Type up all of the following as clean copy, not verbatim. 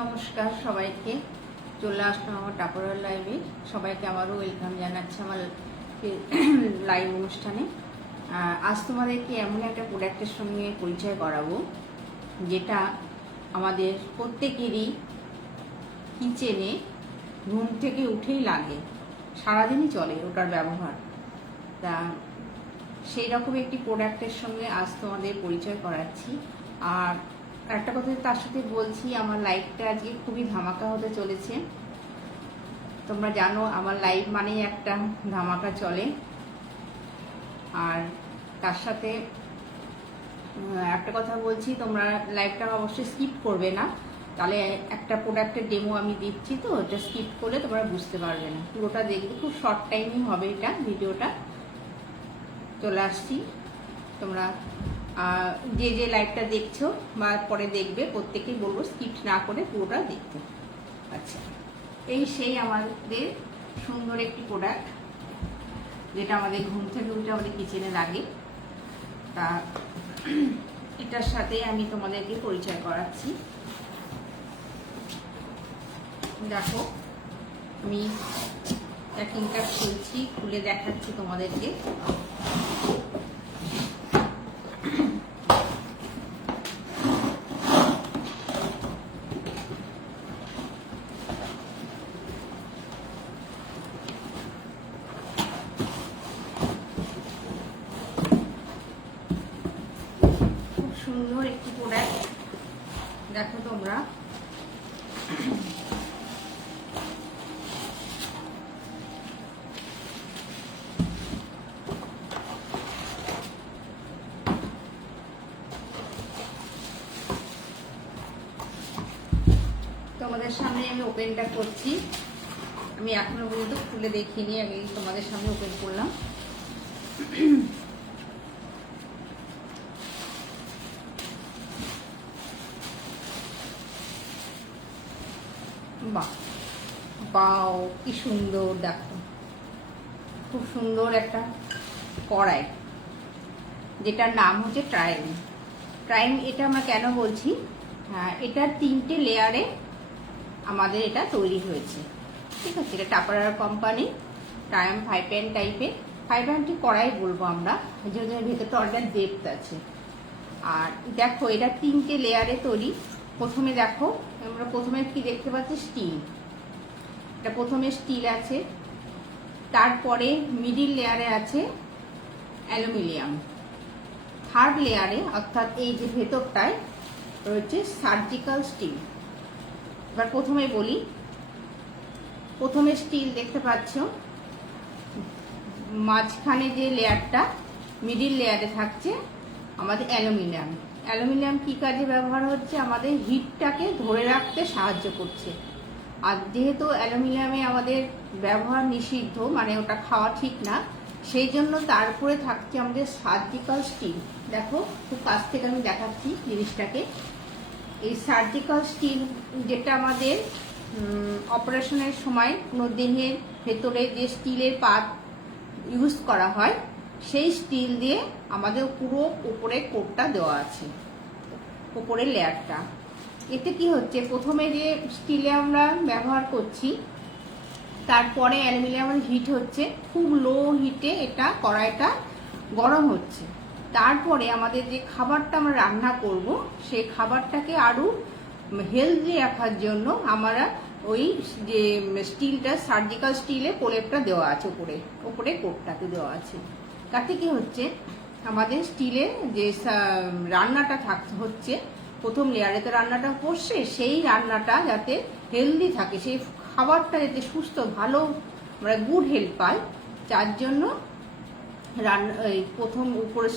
নমস্কার সবাইকে, চলে আসলাম আমার টাপরের লাইভে। সবাইকে আবারও ওয়েলকাম জানাচ্ছি আমার লাইভ অনুষ্ঠানে। আজ তোমাদেরকে এমন একটা প্রোডাক্টের সঙ্গে পরিচয় করাবো যেটা আমাদের প্রত্যেকেরই কিচেনে ঘুম থেকে উঠেই লাগে, সারাদিনই চলে ওটার ব্যবহার। তা সেই রকম একটি প্রোডাক্টের সঙ্গে আজ তোমাদের পরিচয় করাচ্ছি। আর একটা কথা তার সাথে বলছি, আমার লাইভটা আজকে খুবই ধামাকা হতে চলেছে। তোমরা জানো আমার লাইভ মানেই একটা ধামাকা চলে। আর তার সাথে একটা কথা বলছি, তোমরা লাইভটা অবশ্যই স্কিপ করবে না, তাহলে একটা প্রোডাক্টের ডেমো আমি দিচ্ছি, তো এটা স্কিপ করলে তোমরা বুঝতে পারবে না। পুরোটা দেখবে, খুব শর্ট টাইমই হবে এটা ভিডিওটা। চলে আসছি, তোমরা যে যে লাইভটা দেখছো বা পরে দেখবে প্রত্যেকেই বলবো স্কিপ না করে পুরোটা দেখতে। আচ্ছা, এই সেই আমাদের সুন্দর একটি প্রোডাক্ট যেটা আমাদের ঘুম থেকে উঠে আমাদের কিচেনে লাগে। তা এটার সাথে আমি তোমাদেরকে পরিচয় করাচ্ছি। দেখো, আমি প্যাকিংটা খুলছি, খুলে দেখাচ্ছি তোমাদেরকে। সুন্দর একটি প্রোডাক্ট, দেখো তোমরা। তোমাদের সামনে আমি ওপেনটা করছি। আমি এখনো পর্যন্ত খুলে দেখিনি, আমি তোমাদের সামনে ওপেন করলাম। বাহ বাও, কি সুন্দর! দেখো, খুব সুন্দর একটা কড়াই, যেটার নাম হচ্ছে ট্রাইম। ট্রাইম এটা আমরা কেন বলছি, এটা 3টে লেয়ারে আমাদের এটা তৈরি হয়েছে, ঠিক আছে। এটা টাপারার কোম্পানি, ট্রাইম 5 টাইপের। 5 কড়াই বলবো আমরা, যেহেতু ভেতরটা অনেক ডেপথ আছে। আর দেখো, এটা 3টে লেয়ারে তৈরি। প্রথমে দেখো, আমরা প্রথমে কি দেখতে পাচ্ছি, স্টিল। এটা প্রথমে স্টিল আছে, তারপরে মিডিল লেয়ারে আছে অ্যালুমিনিয়াম, থার্ড লেয়ারে অর্থাৎ এই যে ভেতরটায় রয়েছে সার্জিক্যাল স্টিল। এবার প্রথমে বলি, প্রথমে স্টিল দেখতে পাচ্ছ, মাঝখানে যে লেয়ারটা মিডিল লেয়ারে থাকছে আমাদের অ্যালুমিনিয়াম। অ্যালুমিনিয়াম কি কাজে ব্যবহার হচ্ছে, আমাদের হিটটাকে ধরে রাখতে সাহায্য করছে। আর যেহেতু অ্যালুমিনিয়ামে আমাদের ব্যবহার নিষিদ্ধ, মানে ওটা খাওয়া ঠিক না, সেই জন্য তারপরে থাকছে আমাদের সার্জিক্যাল স্টিল। দেখো, খুব কাছ থেকে আমি দেখাচ্ছি জিনিসটাকে। এই সার্জিক্যাল স্টিল যেটা আমাদের অপারেশনের সময় কোনো দেহের ভেতরে যে স্টিলের পাত ইউজ করা হয়, সেই স্টিল দিয়ে আমাদের পুরো উপরে কোটটা দেওয়া আছে, উপরের লেয়ারটা। এতে কি হচ্ছে, প্রথমে যে স্টিলে আমরা ব্যবহার করছি, তারপরে অ্যালুমিনিয়ামের হিট হচ্ছে, খুব লো হিটে এটা কড়াইটা গরম হচ্ছে। তারপরে আমাদের যে খাবারটা আমরা রান্না করব, সেই খাবারটাকে আরো হেলদি রাখার জন্য আমরা ওই যে স্টিলটা, সার্জিক্যাল স্টিলে প্রলেপটা দেওয়া আছে, উপরে কোটটাতে দেওয়া আছে। তাতে কি হচ্ছে, আমাদের স্টিলে যে রান্নাটা হচ্ছে, প্রথম লেয়ারে তো রান্নাটা করছে, সেই রান্নাটা যাতে হেলদি থাকে, সেই খাবারটা যাতে সুস্থ, ভালো, আমরা গুড হেলথ পাই, যার জন্য প্রথম উপরে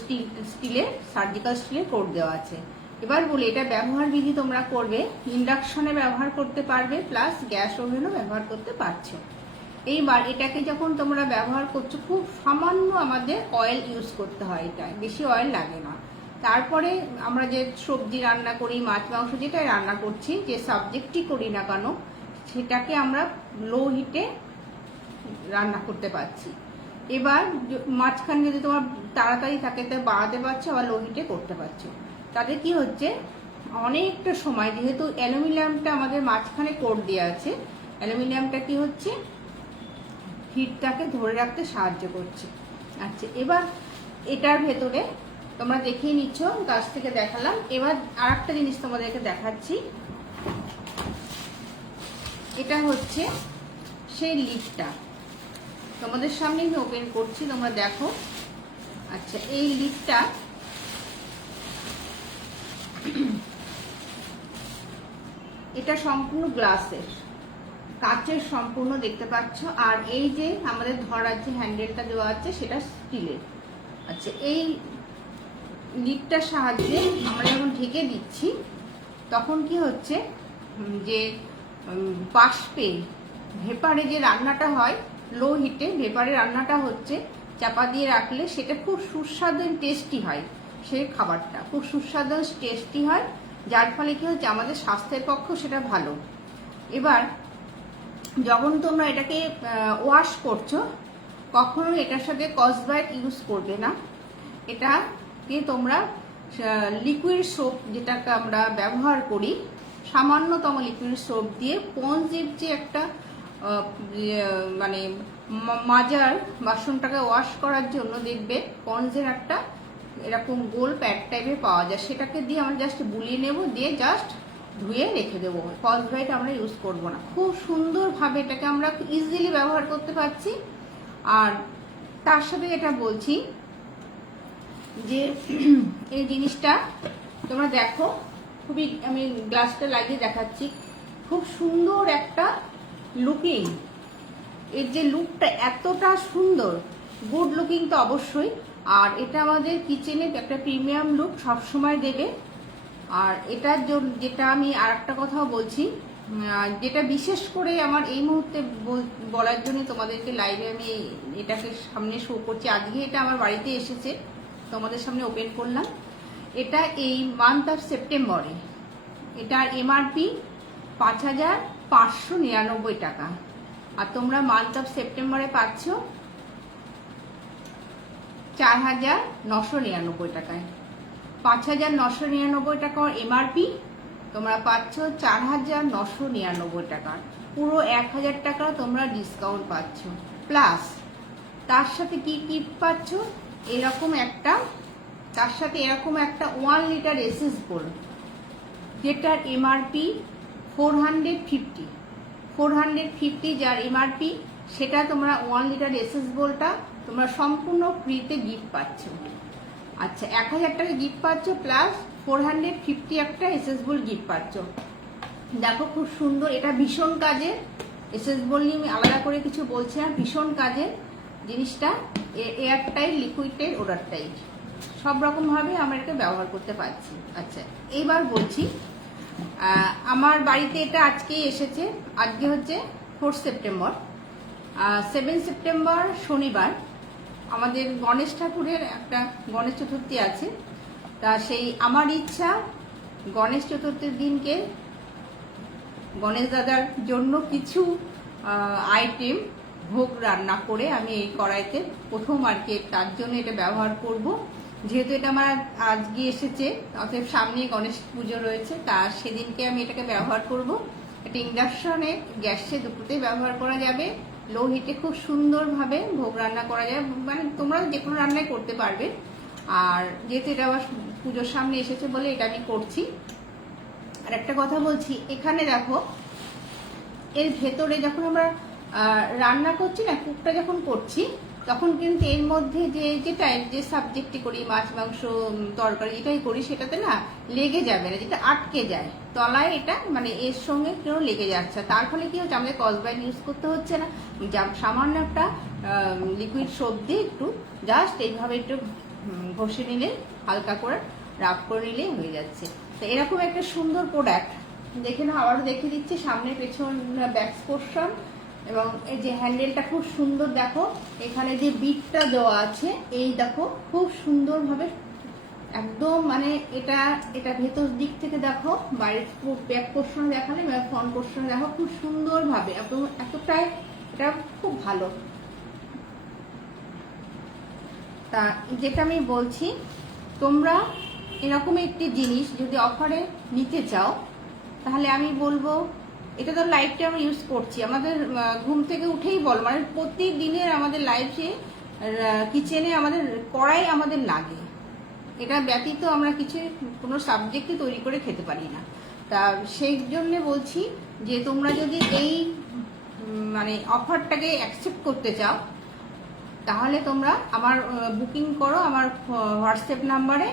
স্টিলে সার্জিক্যাল স্টিলের কোট দেওয়া আছে। এবার বলি, এটা ব্যবহার বিধি তোমরা করবে, ইন্ডাকশনে ব্যবহার করতে পারবে, প্লাস গ্যাস ওভেনও ব্যবহার করতে পারছো। এইবার এটাকে যখন তোমরা ব্যবহার করছো, খুব সামান্য আমাদের অয়েল ইউজ করতে হয়, এটা বেশি অয়েল লাগে না। তারপরে আমরা যে সবজি রান্না করি, মাছ মাংস যেটা রান্না করছি, যে সাবজেক্টই করি না কেন, সেটাকে আমরা লো হিটে রান্না করতে পারছি। এবার মাঝখানে যদি তোমার তাড়াতাড়ি থাকে, তো বাড়াতে পারছো, আবার লো হিটে করতে পারছো। তাতে কি হচ্ছে, অনেকটা সময়, যেহেতু অ্যালুমিনিয়ামটা আমাদের মাঝখানে কোট দেওয়া আছে, অ্যালুমিনিয়ামটা কি হচ্ছে হিটটাকে ধরে রাখতে সাহায্য করছে। আচ্ছা, এবার এটার ভেতরে তোমরা দেখিয়ে নিচ্ছ, কাছ থেকে দেখালাম। এবার আর একটা জিনিস তোমাদেরকে দেখাচ্ছি। এটা হচ্ছে সেই লিডটা, তোমাদের সামনে আমি ওপেন করছি, তোমরা দেখো। আচ্ছা, এই লিডটা এটা সম্পূর্ণ গ্লাসের, কাচের সম্পূর্ণ, দেখতে পাচ্ছ। আর এই যে আমাদের ধরার যে হ্যান্ডেলটা দেওয়া আছে সেটা স্টিলের। আচ্ছা, এই লিডটার সাহায্যে আমরা যখন ঢেকে দিচ্ছি তখন কি হচ্ছে যে বাষ্পে ভেপারে যে রান্নাটা হয়, লো হিটে ভেপারে রান্নাটা হচ্ছে, চাপা দিয়ে রাখলে সেটা খুব সুস্বাদু টেস্টি হয়, সেই খাবারটা খুব সুস্বাদু টেস্টি হয়, যার ফলে কি হচ্ছে আমাদের স্বাস্থ্যের পক্ষে সেটা ভালো। এবার যখন তোমরা এটাকে ওয়াশ করছো কখনো এটার সাথে স্কচব্রাইট ইউজ করবে না। এটাকে তোমরা লিকুইড সোপ, যেটাকে আমরা ব্যবহার করি, সামান্যতম লিকুইড সোপ দিয়ে পঞ্জের যে একটা মানে মাজার বাসনটাকে ওয়াশ করার জন্য দেখবে পঞ্জের একটা এরকম গোল প্যাড টাইপের পাওয়া যায়, সেটাকে দিয়ে আমরা জাস্ট বুলিয়ে নেব, দিয়ে জাস্ট ধুয়ে রেখে দেবো। স্কচব্রাইট আমরা ইউজ করব না। খুব সুন্দরভাবে এটাকে আমরা ইজিলি ব্যবহার করতে পারছি। আর তার সাথে এটা বলছি যে এই জিনিসটা তোমরা দেখো, খুবই, আমি গ্লাসটা লাগিয়ে দেখাচ্ছি, খুব সুন্দর একটা লুকিং। এর যে লুকটা এতটা সুন্দর, গুড লুকিং তো অবশ্যই। আর এটা আমাদের কিচেনে একটা প্রিমিয়াম লুক সবসময় দেবে। আর এটার জন্য যেটা আমি আর একটা কথাও বলছি, যেটা বিশেষ করে আমার এই মুহূর্তে বলার জন্য তোমাদেরকে লাইভে আমি এটাকে সামনে শো করছি। আজকে এটা আমার বাড়িতে এসেছে, তোমাদের সামনে ওপেন করলাম। এটা এই মান্থ অফ সেপ্টেম্বরে এটার এমআরপি ৫,৫৯৯ টাকা, আর তোমরা মান্থ অফ সেপ্টেম্বরে পাচ্ছ ৪,৯৯৯ টাকায়। ৫,৯৯৯ টাকা এমআরপি, তোমরা পাচ্ছ ৪,৯৯৯ টাকা, পুরো ১,০০০ টাকা তোমরা ডিসকাউন্ট পাচ্ছ। প্লাস তার সাথে কি কি পাচ্ছ, এরকম একটা, তার সাথে এরকম একটা 1 লিটার এসএস বোল, যেটার এমআরপি 450, যার এমআরপি, সেটা তোমরা 1 লিটার এসএস বোলটা তোমরা সম্পূর্ণ ফ্রিতে গিফট পাচ্ছ। আচ্ছা, ১,০০০ টাকা গিফট পাচ্ছ, প্লাস 450 একটা এসএস বোল গিফট পাচ্ছ। দেখো খুব সুন্দর, এটা ভীষণ কাজের। এসএস বোল নিয়ে আমি আলাদা করে কিছু বলছি না, ভীষণ কাজের জিনিসটা। Air tight, liquid tight, order tight, সব রকম ভাবে আমরা এটা ব্যবহার করতে পারছি। আচ্ছা, এইবার বলছি, আমার বাড়িতে এটা আজকেই এসেছে। আজকে হচ্ছে 4 সেপ্টেম্বর, 7 সেপ্টেম্বর শনিবার আমাদের গণেশ ঠাকুরের একটা গণেশ চতুর্থী আছে। তা সেই আমার ইচ্ছা গণেশ চতুর্থীর দিনকে গণেশ দাদার জন্য কিছু আইটেম ভোগ রান্না করে আমি এই কড়াইতে প্রথম আর কি তার জন্য এটা ব্যবহার করব। যেহেতু এটা আমার আজকে এসেছে, অতএব সামনে গণেশ পুজো রয়েছে, তার সেদিনকে আমি এটাকে ব্যবহার করব। এটা ইন্ডাকশনে, গ্যাসে, দুটোতেই ব্যবহার করা যাবে। লো হিটে খুব সুন্দরভাবে ভোগ রান্না করা যায়, মানে তোমরা যে কোনো রান্নাই করতে পারবে। আর যেহেতু এটা আবার পুজোর সামনে এসেছে বলে এটা আমি করছি। আর একটা কথা বলছি, এখানে দেখো এর ভেতরে যখন আমরা রান্না করছি না, কুকটা যখন করছি, তখন কিন্তু এর মধ্যে যে সাবজেক্টটি করি, মাছ মাংস তরকারি যেটাই করি, সেটাতে না লেগে যাবে না, যেটা আটকে যায় তলায়, এটা মানে এর সঙ্গে কেউ লেগে যাচ্ছে। তার ফলে কি হচ্ছে, আমাদের স্কচব্রাইট ইউজ করতে হচ্ছে না, সামান্য একটা লিকুইড সোপ দিয়ে একটু জাস্ট এইভাবে একটু ঘষে নিলে, হালকা করে রাব করে নিলেই হয়ে যাচ্ছে। তো এরকম একটা সুন্দর প্রোডাক্ট দেখে না, আবারও দেখিয়ে দিচ্ছি সামনে পেছন ব্যাক পোর্শন, এবং এই যে হ্যান্ডেলটা খুব সুন্দর। দেখো এখানে যে বিটটা দেওয়া আছে, এই দেখো খুব সুন্দরভাবে একদম, মানে এটা ভেতর দিক থেকে দেখো, বাইরের ব্যাক পোর্শনে দেখালে ফ্রন্ট পোর্শনে দেখো খুব সুন্দরভাবে, এতটাই এটা খুব ভালো। তা যেটা আমি বলছি, তোমরা এরকম একটি জিনিস যদি অফারে নিতে চাও, তাহলে আমি বলবো, এটা তো লাইফটা আমরা ইউজ করছি, আমাদের ঘুম থেকে উঠেই বল, মানে প্রতিদিনের আমাদের লাইফে কিচেনে আমাদের কড়াই আমাদের লাগে, এটা ব্যতীত আমরা কোনো সাবজেক্টই তৈরি করে খেতে পারি না। তা সেই জন্য বলছি যে তোমরা যদি এই মানে অফারটাকে অ্যাকসেপ্ট করতে চাও, তাহলে তোমরা আমার বুকিং করো আমার হোয়াটসঅ্যাপ নাম্বারে।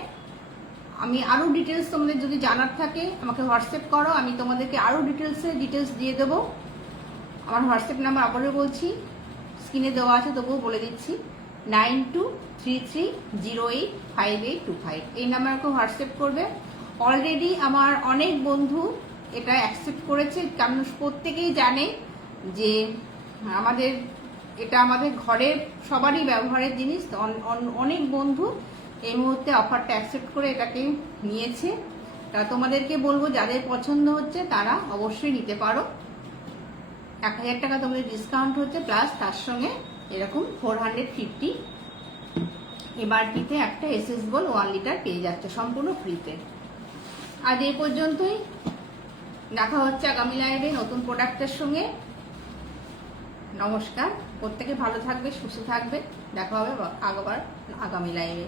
আমি আরও ডিটেলস তোমাদের যদি জানার থাকে আমাকে হোয়াটসঅ্যাপ করো, আমি তোমাদেরকে আরও ডিটেলস দিয়ে দেবো। আমার হোয়াটসঅ্যাপ নাম্বার আবারও বলছি, স্ক্রিনে দেওয়া আছে, তবুও বলে দিচ্ছি, 9233085825। এই নাম্বারকে হোয়াটসঅ্যাপ করবে। অলরেডি আমার অনেক বন্ধু এটা অ্যাকসেপ্ট করেছে, কারণ প্রত্যেকেই জানে যে এটা আমাদের ঘরের সবারই ব্যবহারের জিনিস। অনেক বন্ধু এই মুহূর্তে অফারটা অ্যাকসেপ্ট করে এটাকে নিয়েছে। তা তোমাদেরকে বলবো, যাদের পছন্দ হচ্ছে তারা অবশ্যই নিতে পারো। 1000 টাকা তোমাদের ডিসকাউন্ট হচ্ছে, প্লাস তার সঙ্গে এরকম 450 এমআরপিতে একটা এসএস বল 1 লিটার পেয়ে যাচ্ছে সম্পূর্ণ ফ্রিতে। আজ এই পর্যন্তই, দেখা হচ্ছে আগামী লাইভে নতুন প্রোডাক্টের সঙ্গে। নমস্কার, প্রত্যেকে ভালো থাকবে, সুস্থ থাকবে, দেখা হবে আগামী লাইভে।